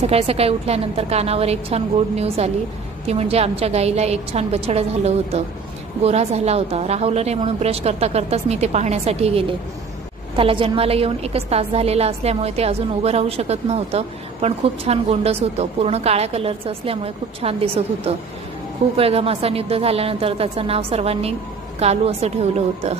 सकाळी सकाळी उठल्यानंतर कानावर एक छान गोड न्यूज आली, ती म्हणजे आमच्या गाईला एक छान बछडं झालं होतं. गोरा झाला होता. राहुलं नाही म्हणून ब्रश करता करताच मी ते पाहण्यासाठी गेले. त्याला जन्माला येऊन 1च तास झालेला असल्यामुळे ते अजून उभं राहू शकत नव्हतं, पण खूप छान गोंडस होतं. पूर्ण काळ्या कलरचं असल्यामुळे खूप छान दिसत होतं. खूप वेळ घमासान युद्ध झाल्यानंतर त्याचं नाव सर्वांनी कालू असं ठेवलं होतं.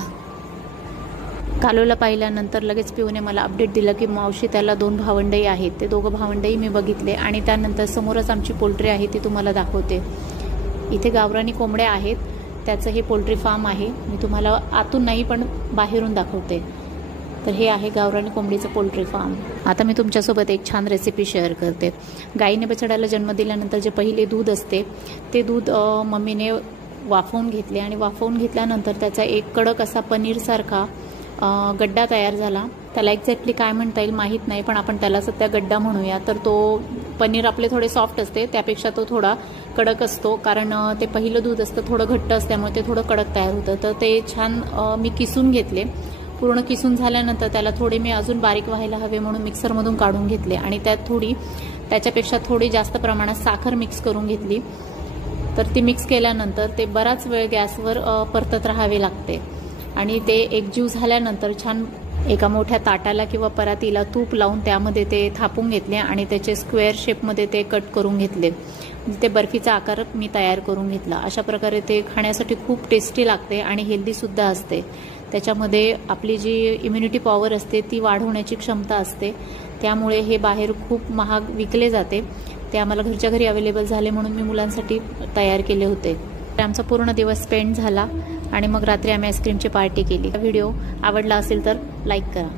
कालूला पाहिल्यानंतर लगेच पिऊने मला अपडेट दिलं की मावशी त्याला 2 भावंडई आहेत. ते 2 भावंडई मी बघितले आणि त्यानंतर समोरच आमची पोल्ट्री आहे ती तुम्हाला दाखवते. इथे गावरानी कोंबड्या आहेत. त्याचं हे पोल्ट्री फार्म आहे. मी तुम्हाला आतून नाही पण बाहेरून दाखवते. तर हे आहे गावरानी कोंबडीचं पोल्ट्री फार्म. आता मी तुमच्यासोबत एक छान रेसिपी शेअर करते. गाईने बछड्याला जन्म दिल्यानंतर जे पहिले दूध असते ते दूध मम्मीने वाफवून घेतले आणि वाफवून घेतल्यानंतर त्याचा एक कडक असा पनीरसारखा गड्डा तयार झाला. त्याला एक्झॅक्टली काय म्हणता येईल माहीत नाही, पण आपण त्याला सध्या गड्डा म्हणूया. तर तो पनीर आपले थोडे सॉफ्ट असते, त्यापेक्षा तो थोडा कडक असतो, कारण ते पहिलं दूध असतं थोडं घट्ट असल्यामुळे ते थोडं कडक तयार होतं. तर ते छान मी किसून घेतले. पूर्ण किसून झाल्यानंतर त्याला थोडे मी अजून बारीक व्हायला हवे म्हणून मिक्सरमधून काढून घेतले आणि त्यात त्याच्यापेक्षा थोडी जास्त प्रमाणात साखर मिक्स करून घेतली. तर ती मिक्स केल्यानंतर ते बराच वेळ गॅसवर परतत राहावे लागते आणि ते एकजीव झाल्यानंतर छान एका मोठ्या ताटाला किंवा परातीला तूप लावून त्यामध्ये ते थापून घेतले आणि त्याचे स्क्वेअर शेपमध्ये ते कट करून घेतले. ते बर्फीचा आकार मी तयार करून घेतला. अशा प्रकारे ते खाण्यासाठी खूप टेस्टी लागते आणि हेल्दीसुद्धा असते. त्याच्यामध्ये आपली जी इम्युनिटी पॉवर असते ती वाढवण्याची क्षमता असते. त्यामुळे हे बाहेर खूप महाग विकले जाते. ते आम्हाला घरच्या घरी अवेलेबल झाले म्हणून मी मुलांसाठी तयार केले होते. आमचा पूर्ण दिवस स्पेंड झाला आणि मग रात्री आम्ही आईस्क्रीमची पार्टी केली. व्हिडिओ आवडला असेल तर लाईक करा.